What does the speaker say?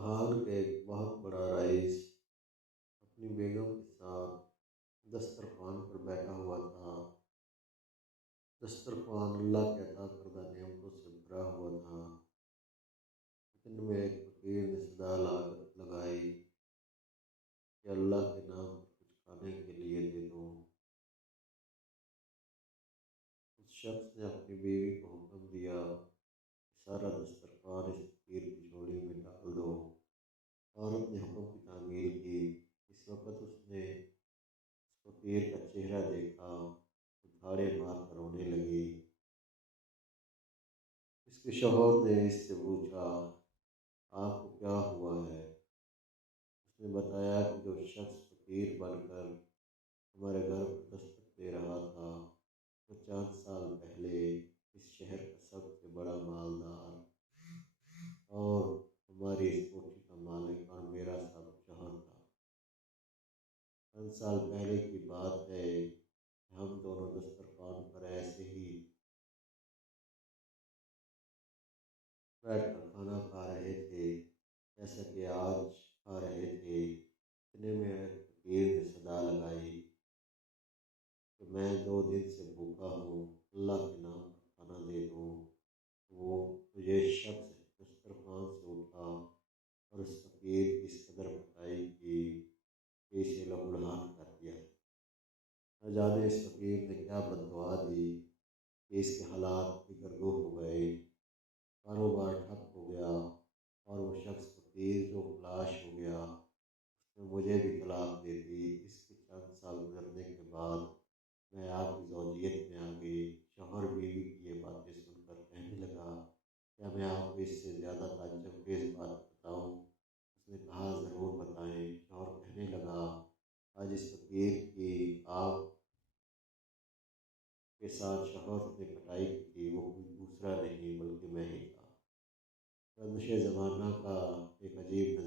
Isfahan کا ایک بہت بڑا رئیس اپنی بیگم کے ساتھ دسترخوان پر بیٹھا ہوا تھا۔ دسترخوان اللہ کے عطا کردہ نعمتوں سے بھرا ہوا تھا۔ اتنے میں ایک فقیر نے صدا لگائی کہ اللہ کے نام پر کچھ کھانے کے لیے دے دو۔ اس شخص نے اپنی بیوی کو حکم دیا کہ سارا دسترخوان اس فقیر کی جھولی میں ڈال دو۔ عورت نے حکم کی تعمیل کی۔ اس وقت اس نے اس فقیر کا چہرہ دیکھا تو دھاڑے مار کر رونے لگی۔ اس کے شوہر نے اس سے پوچھا، آپ کو کیا ہوا ہے؟ اس نے بتایا کہ جو شخص فقیر بن کر ہمارے گھر پر دستک دے رہا تھا وہ چند سال پہلے اس شہر کا سب سے بڑا مالدار اور ہماری اس کوٹھی کا مالک اور میرا سابق شوہر تھا۔ چند سال پہلے کی بات ہے کہ ہم دونوں دسترخوان پر ایسے ہی بیٹھ کر کھانا کھا رہے تھے جیسا کہ آج کھا رہے تھے۔ اتنے میں فقیر نے صدا لگائی کہ میں 2 دن سے بھوکا ہوں، اللہ کے نام پر کھانا دے دو۔ یہ شخص دسترخوان سے اٹھا اور اس فقیر کی اس قدر بھلائی کی کہ اسے لہولہان کر دیا۔ نہ جانے اس فقیر نے کیا بددعا دی کہ اس کے حالات دگرگوں ہو گئے، کاروبار ٹھپ ہو گیا اور وہ شخص فقیر جو فلاش ہو گیا۔ اس نے مجھے بھی طلاق دے دی۔ اس کے چند سال گزرنے کے بعد میں آپ کی زوجیت میں آ گئی۔ شوہر بیوی کی یہ باتیں سن کر کہنے لگا، کیا میں آپ کو اس سے زیادہ تعجب خیز بات بتاؤں؟ اس نے کہا، ضرور بتائیں۔ شوہر کہنے لگا، آج اس فقیر کی آپ کے ساتھ شوہر نے کٹائی کی تھی، وہ کوئی دوسرا نہیں بلکہ میں ہی تھا۔ گردش زمانہ کا ایک عجیب